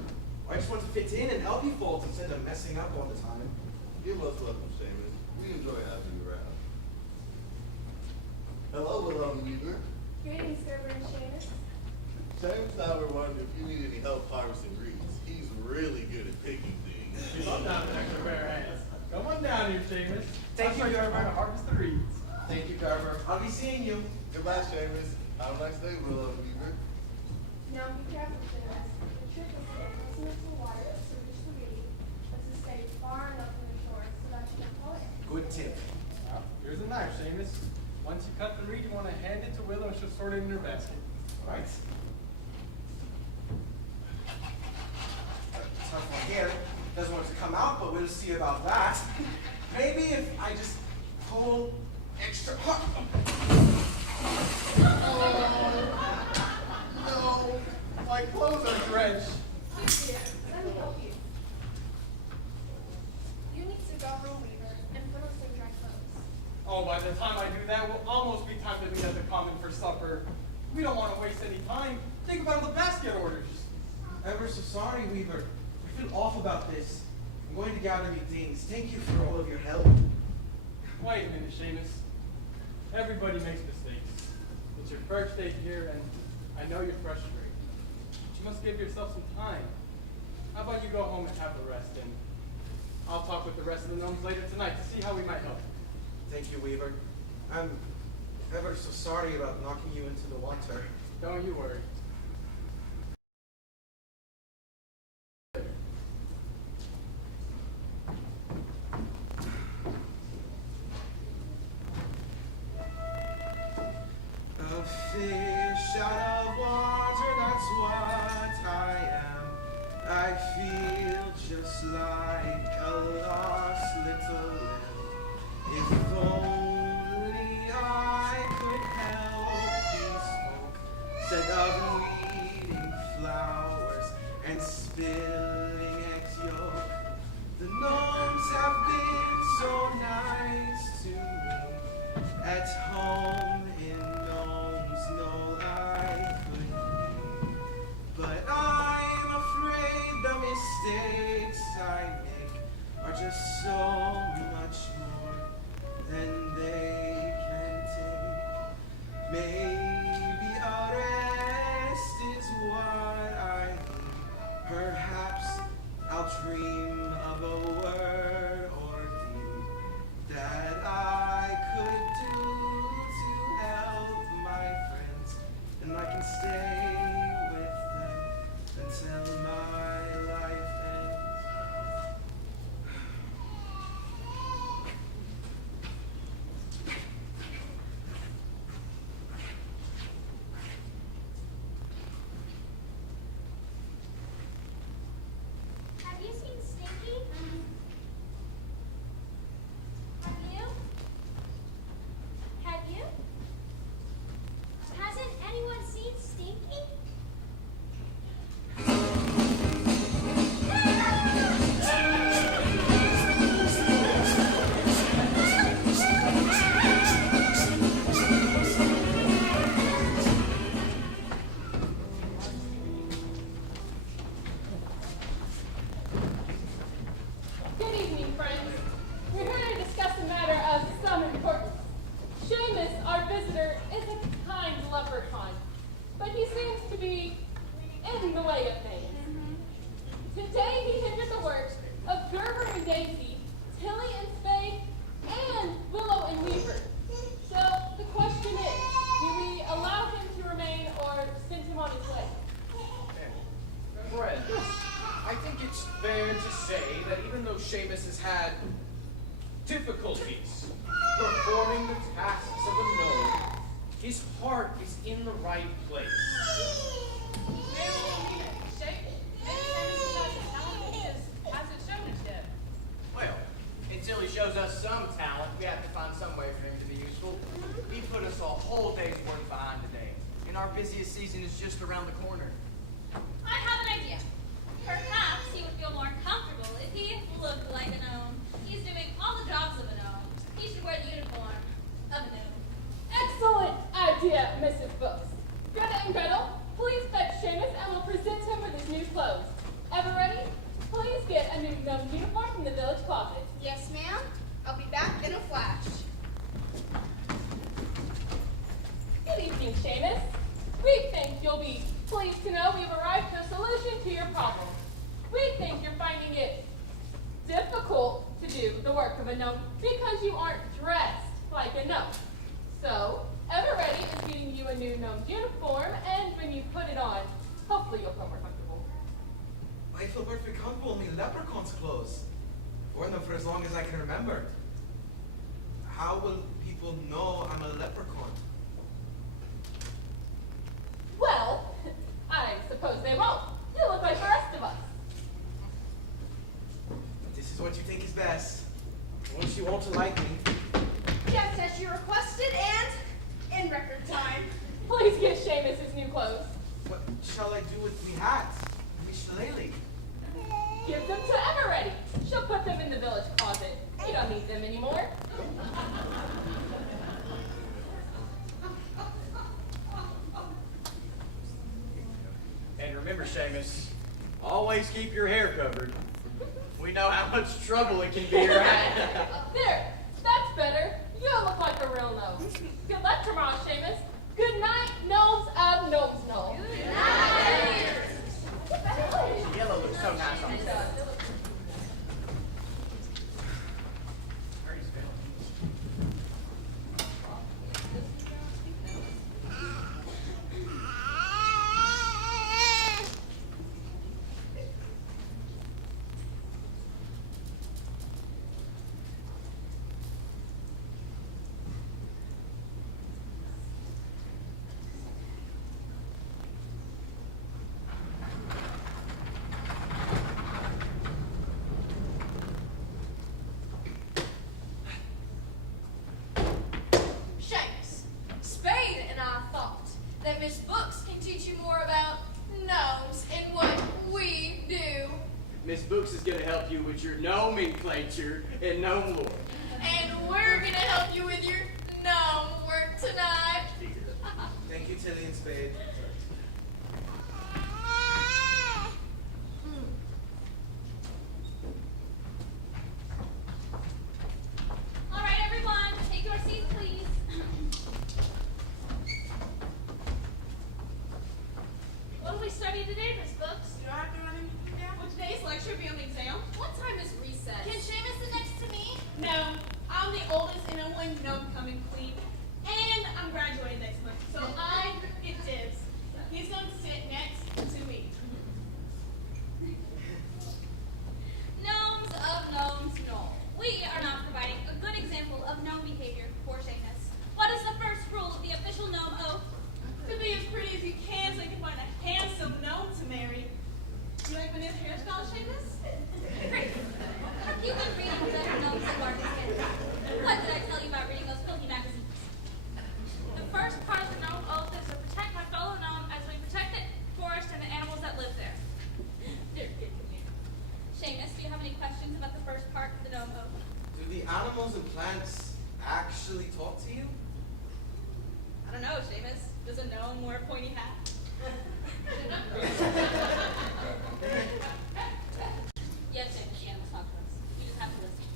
I just want to fit in and help you folks instead of messing up all the time. You're most welcome, Seamus. We enjoy having you around. Hello, Willow and Weaver. Greetings, Gerber and Seamus. James and I were wondering if you need any help harvesting reeds. He's really good at picking things. I'm not an extra pair of hands. Come on down here, Seamus. Thank you, Gerber. To harvest the reeds. Thank you, Gerber. I'll be seeing you. Goodbye, Seamus. Have a nice day, Willow and Weaver. Now be careful, Seamus. The trick is to get close enough to the water to reach the reed, but to stay far enough from the shore so that you can pull it. Good tip. Well, here's a knife, Seamus. Once you cut the reed, you want to hand it to Willow and she'll sort it in her basket. All right. It's hard for my hair. Doesn't want it to come out, but we'll see about that. Maybe if I just pull extra hard. No, my clothes are drenched. Here, let me help you. You need to go room weaver and put on some dry clothes. Oh, by the time I do that, we'll almost be time to meet at the common for supper. We don't want to waste any time. Think about all the basket orders. Ever so sorry, Weaver. I feel off about this. I'm going to gather me things. Thank you for all of your help. Wait a minute, Seamus. Everybody makes mistakes. It's your first day here, and I know you're frustrated. But you must give yourself some time. How about you go home and have a rest, and I'll talk with the rest of the gnomes later tonight to see how we might help. Thank you, Weaver. I'm ever so sorry about knocking you into the water. Don't you worry. A fish out of water, that's what I am. I feel just like a lost little lamb. If only I could help these folk, instead of weeding flowers and spilling eggs yolk. The gnomes have been so nice to me. At home in Gnomes Knoll I could be, but I'm afraid the mistakes I make are just so much more than they can take. Maybe a rest is what I need. Perhaps I'll dream of a word or deed that I could do to help my friends, and I can stay with them until my life ends. Have you seen Stinky? Have you? Have you? Hasn't anyone seen Stinky? Good evening, friends. We're here to discuss a matter of some importance. Seamus, our visitor, is a kind leprechaun, but he seems to be in the way of things. Today he hindered the works of Gerber and Daisy, Tilly and Spade, and Willow and Weaver. So the question is, do we allow him to remain or send him on his way? Friends, I think it's fair to say that even though Seamus has had difficulties performing the tasks of a gnome, his heart is in the right place. Well, until he shows us some talent, we have to find some way for him to be useful. He put us a whole day's work behind today, and our busiest season is just around the corner. I have an idea. Perhaps he would feel more comfortable if he looked like a gnome. He's doing all the jobs of a gnome. He should wear the uniform of a gnome. Excellent idea, Mrs. Books. Greta and Gretel, please fetch Seamus and we'll present him with his new clothes. Ever ready? Please get a new gnome uniform from the village closet. Yes, ma'am. I'll be back in a flash. Good evening, Seamus. We think you'll be pleased to know we've arrived at a solution to your problem. We think you're finding it difficult to do the work of a gnome because you aren't dressed like a gnome. So, Everready is getting you a new gnome's uniform, and when you put it on, hopefully you'll feel more comfortable. I feel perfectly comfortable in my leprechaun's clothes. Worn them for as long as I can remember. How will people know I'm a leprechaun? Well, think is best. Once you want to like me. Just as you requested and in record time. Please give Seamus his new clothes. What shall I do with me hats? Me shillelagh? Give them to Eveready. She'll put them in the village closet. You don't need them anymore. And remember, Seamus, always keep your hair covered. We know how much trouble it can be, right? There, that's better. You look like a real gnome. Good luck tomorrow, Seamus. Good night, gnomes of Gnomes Knoll. Good night. Yellow looks so nice on the top. Seamus, Spade and I thought that Miss Books can teach you more about gnomes and what we do. Miss Books is going to help you with your nomenclature and gnome lore. And we're gonna help you with your gnome work tonight. Thank you, Tilly and Spade. All right, everyone, take your seats, please. What will we study today, Miss Books? Do I have to run anything down? Will today's lecture be on the exam? What time is recess? Can Seamus sit next to me? No, I'm the oldest and only gnome coming queen, and I'm graduating next month, so I get dibs. He's going to sit next to me. Gnomes of Gnomes Knoll. We are now providing a good example of gnome behavior for Seamus. What is the first rule of the official gnome oath? To be as pretty as you can so you can find a handsome gnome to marry. You like my new hairstyle, Seamus? Great. Have you been reading the Gnomes and Marcus Henry? What did I tell you about reading those filthy magazines? The first part of the gnome oath is to protect my fellow gnome as we protect the forest and the animals that live there. They're good to me. Seamus, do you have any questions about the first part of the gnome oath? Do the animals and plants actually talk to you? I don't know, Seamus. Does a gnome wear a pointy hat? Yes, Seamus, the animals talk to us. You just have to listen.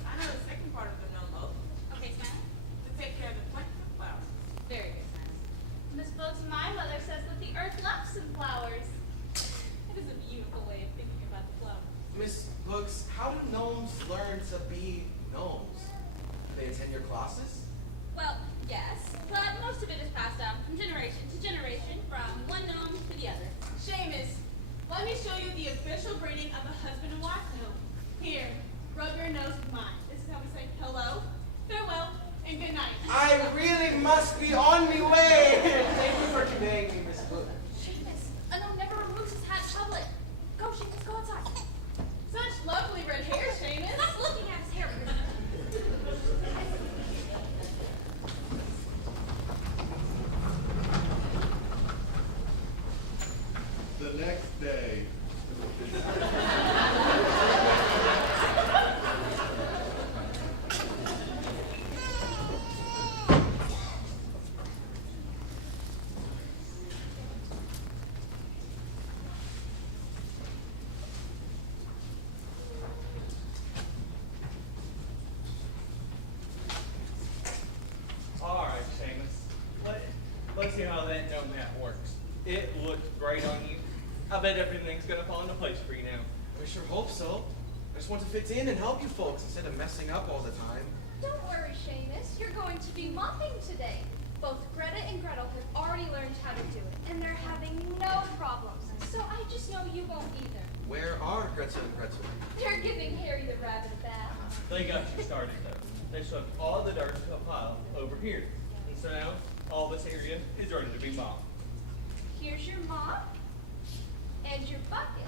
I know the second part of the gnome oath. Okay, Samantha? To take care of the plant and flowers. Very good, Samantha. Miss Books, my mother says that the earth loves some flowers. That is a beautiful way of thinking about the flowers. Miss Books, how do gnomes learn to be gnomes? Do they attend your classes? Well, yes, but most of it is passed down from generation to generation, from one gnome to the other. Seamus, let me show you the official greeting of a husband and wife gnome. Here, rub your nose with mine. This is how we say hello, farewell, and good night. I really must be on me way. Thank you for conveying me, Miss Books. Seamus, a gnome never removes his hat in public. Go, Seamus, go outside. Such lovely red hair, Seamus. Stop looking at his hair. The next day. All right, Seamus. Let's see how that gnome hat works. It looks great on you. I bet everything's gonna fall into place for you now. I sure hope so. I just want to fit in and help you folks instead of messing up all the time. Don't worry, Seamus. You're going to be mopping today. Both Greta and Gretel have already learned how to do it, and they're having no problems. So I just know you won't either. Where are Greta and Gretel? They're giving Harry the rabbit a bath. They got you started though. They shoved all the dirt to a pile over here. And so now all this area is ready to be mopped. Here's your mop and your bucket.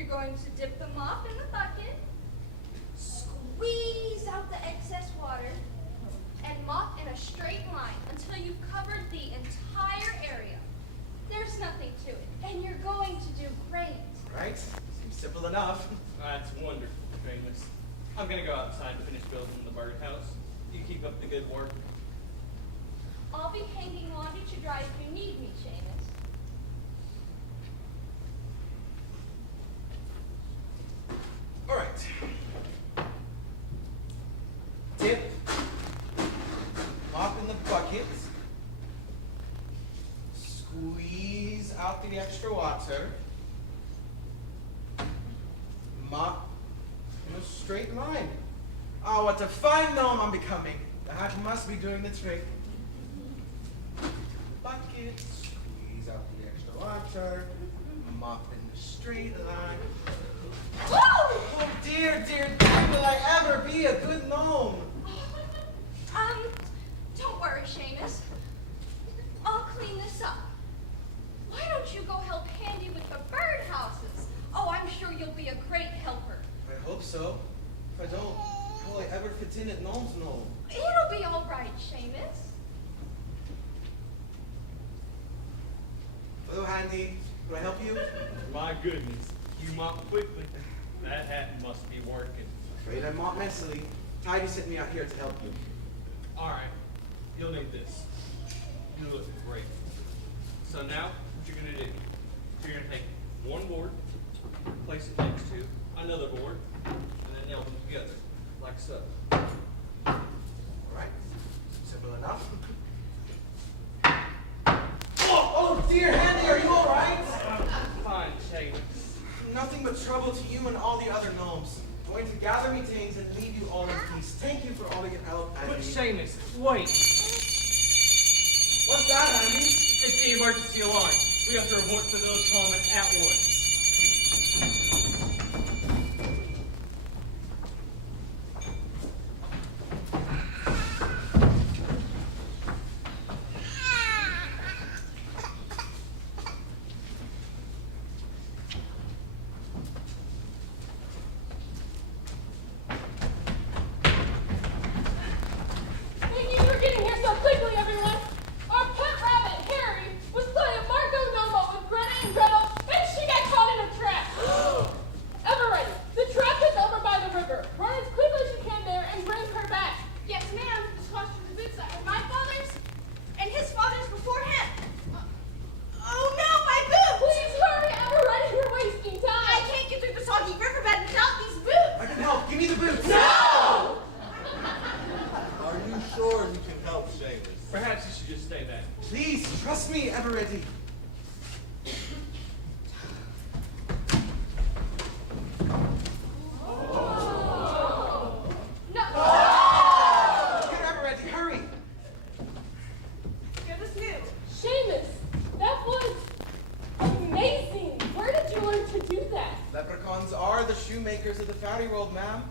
You're going to dip the mop in the bucket, squeeze out the excess water, and mop in a straight line until you've covered the entire area. There's nothing to it, and you're going to do great. Right? Seems simple enough. That's wonderful, Famous. I'm gonna go outside to finish building the birdhouse. You keep up the good work. I'll be hanging laundry to dry if you need me, Seamus. All right. Dip. Mop in the bucket. Squeeze out the extra water. Mop in a straight line. Oh, what a fine gnome I'm becoming. The hat must be doing the trick. Bucket, squeeze out the extra water. Mop in the straight line. Oh dear, dear, dear, will I ever be a good gnome? Don't worry, Seamus. I'll clean this up. Why don't you go help Handy with the birdhouses? Oh, I'm sure you'll be a great helper. I hope so. If I don't, how will I ever fit in at Gnome's Gnome? It'll be all right, Seamus. Hello, Handy. Can I help you? My goodness, you mop quickly. That hat must be working. Afraid I mop messily. Tidy sent me out here to help you. All right, you'll need this. You look great. So now, what you're gonna do? So you're gonna take one board, place it next to another board, and then nail them together, like so. All right. Simple enough. Oh dear, Handy, are you all right? Fine, Seamus. Nothing but trouble to you and all the other gnomes. Going to gather me things and leave you all in peace. Thank you for all your help, Handy. But Seamus, wait. What's that, Handy? It's the emergency alarm. We have to report to the village common at once. Thank you for getting here so quickly, everyone. Our pet rabbit, Harry, was playing Marco Nomo with Greta and Gretel, and she got caught in a trap. Ever ready? The trap is over by the river. Run as quickly as you can there and bring her back. Yes, ma'am. Just watch for the boots that were my father's and his father's before him. Oh no, my boots! Please hurry, Ever ready. You're wasting time. I can't get through the soggy riverbed without these boots. I can help. Give me the boots. No! Are you sure you can help Seamus? Perhaps you should just stay back. Please, trust me, Eveready. No! Here, Eveready, hurry. Good as new. Seamus, that was amazing. Where did you learn to do that? Leprechauns are the shoemakers of the fairy world, ma'am.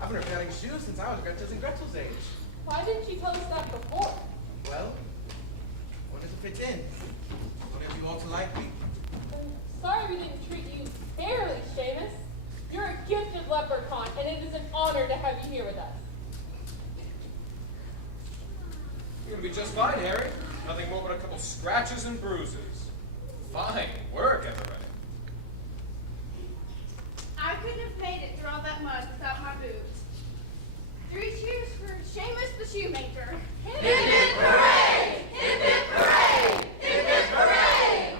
I've been repairing shoes since I was Gretchen's and Gretchel's age. Why didn't you tell us that before? Well, what does it fit in? What if you all to like me? Sorry we didn't treat you fairly, Seamus. You're a gifted leprechaun, and it is an honor to have you here with us. You're gonna be just fine, Harry. Nothing more but a couple scratches and bruises. Fine work, everybody. I couldn't have made it through all that mud without my boots. 3 cheers for Seamus the shoemaker. Hip hip hooray! Hip hip hooray! Hip hip hooray!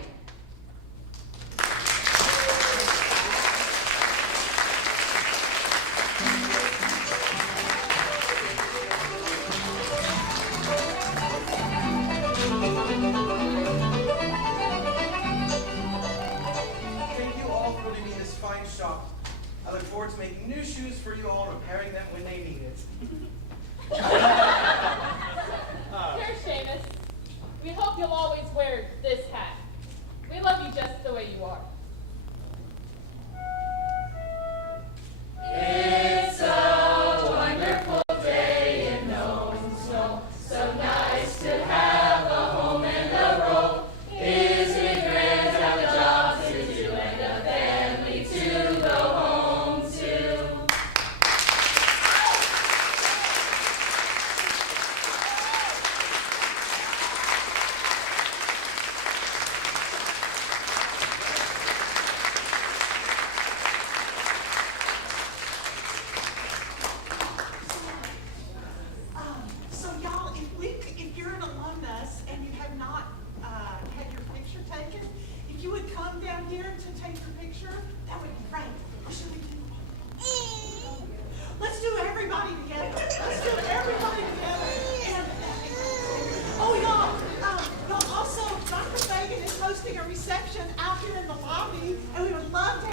Thank you all for putting me in this fine shop. I look forward to making new shoes for you all and repairing them when they need it. Here, Seamus. We hope you'll always wear this hat. We love you just the way you are. It's a wonderful day in Gnome's Knoll. So nice to have a home and a roll. Isn't it grand to have a job to do and a family to your picture? That would be great. What should we do? Let's do everybody together. Let's do everybody together. And, oh, y'all, also, Dr. Fagan is hosting a reception out here in the lobby, and we would love to